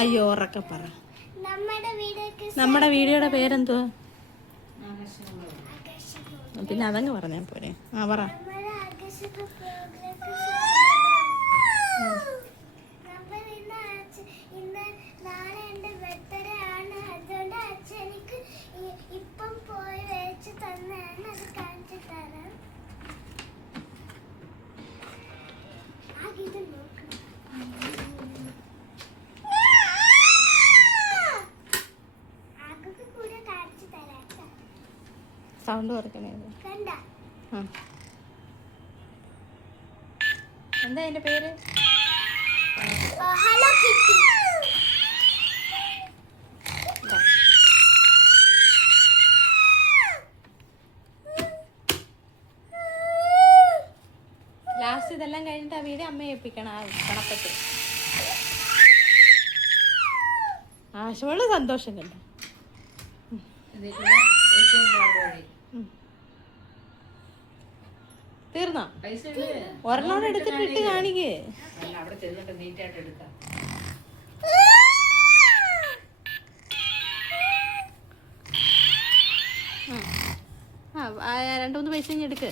അയ്യോ ഉറക്കെ പറ. നമ്മുടെ വീഡിയോയുടെ പേരെന്തുവാ? പിന്നെ അതങ്ങ് പറഞ്ഞാ പോരെ. ആ പറ. സൗണ്ട് കുറയ്ക്കണേ. എന്താ അതിന്റെ പേര്? ഹലോ കിറ്റി ലാസ്റ്റ് ഇതെല്ലാം കഴിഞ്ഞിട്ട് ആ വീട് അമ്മയെ ഏൽപ്പിക്കണം ആ കണപ്പത്ത് ആശോൾ സന്തോഷം കണ്ടു. തീർന്നോ? ഒരെണ്ണം എടുത്തിട്ട് ഇട്ട് കാണിക്കേ. അവിടെ ചെന്നിട്ട് നീറ്റായിട്ട് എടുക്കാം. ആ ആ, രണ്ട് മൂന്ന് പൈസ ഇനി എടുക്ക്.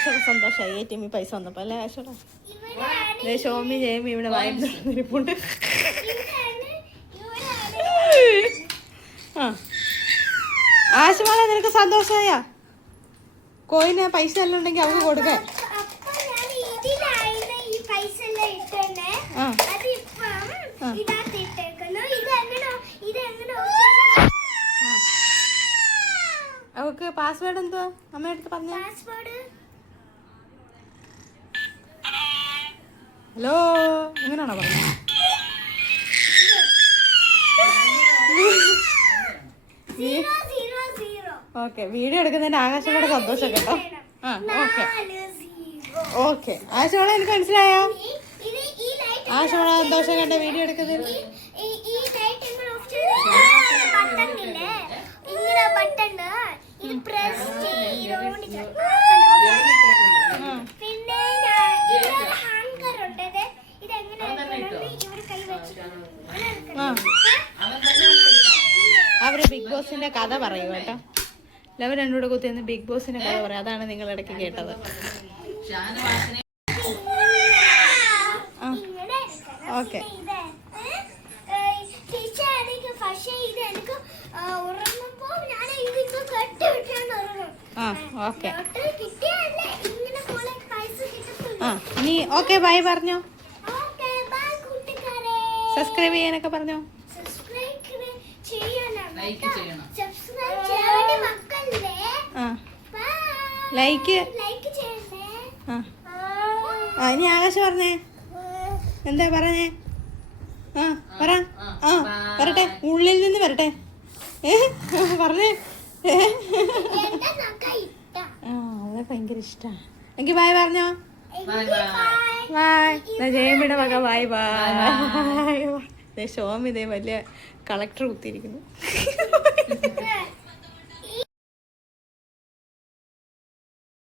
ആശയുടെ സന്തോഷമായി എ ടി എമ്മിൽ പൈസ വന്നപ്പോ അല്ലേ ആശോടെ ഷോമി ജയമി ഇവിടെ ഇവരാണ് ആ. ആശുമാല നിനക്ക് സന്തോഷമായ കോയിന് പൈസ എല്ലാം ഉണ്ടെങ്കിൽ അവർക്ക് കൊടുക്കാൻ അവക്ക് പാസ്വേഡ് എന്തുവാ? അമ്മയുടെ അടുത്ത് പറഞ്ഞ പാസ്വേഡ് ഹലോ എങ്ങനെയാണോ പറഞ്ഞത് ഓക്കെ വീഡിയോ എടുക്കുന്നതിന്റെ ആകാശങ്ങളുടെ സന്തോഷം കേട്ടോ. ആ ഓക്കെ ഓക്കെ ആശോളെ എനിക്ക് മനസ്സിലായോ? ആശോളെ സന്തോഷം കണ്ട വീഡിയോ എടുക്കുന്നതിന്. ബട്ടൺ ഇത് പ്രസ് ചെയ്തോണ്ട് അവർ ബിഗ് ബോസിന്റെ കഥ പറയൂ കേട്ടോ. അവർ രണ്ടുകൂടെ കുത്തിന്ന് ബിഗ് ബോസിന്റെ കഥ പറയും. അതാണ് നിങ്ങൾ ഇടയ്ക്ക് കേട്ടത്. ഓക്കെ. ഓക്കെ. ഇനി ഓക്കെ ബൈ പറഞ്ഞോ. സബ്സ്ക്രൈബ് ചെയ്യാനൊക്കെ പറഞ്ഞോ? ലൈക്ക് ആ ലൈക്ക് ലൈക്ക് ചെയ്യണേ. ആ. ആ. ഇനി ആകാശം പറഞ്ഞേ. എന്താ പറഞ്ഞേ? ആ പറ. ആ വരട്ടെ. ഉള്ളിൽ നിന്ന് വരട്ടെ. ഏ പറഞ്ഞേ. ഏ. ആ അവളെ ഭയങ്കര ഇഷ്ടമാണ് എനിക്ക് ബായ് പറഞ്ഞോ? ബൈ ബൈ ബായ് ജയമ്മിയുടെ മക ബായ് ബായ് ഷോമി ഇതേ വലിയ കളക്ടർ കുത്തിയിരിക്കുന്നു.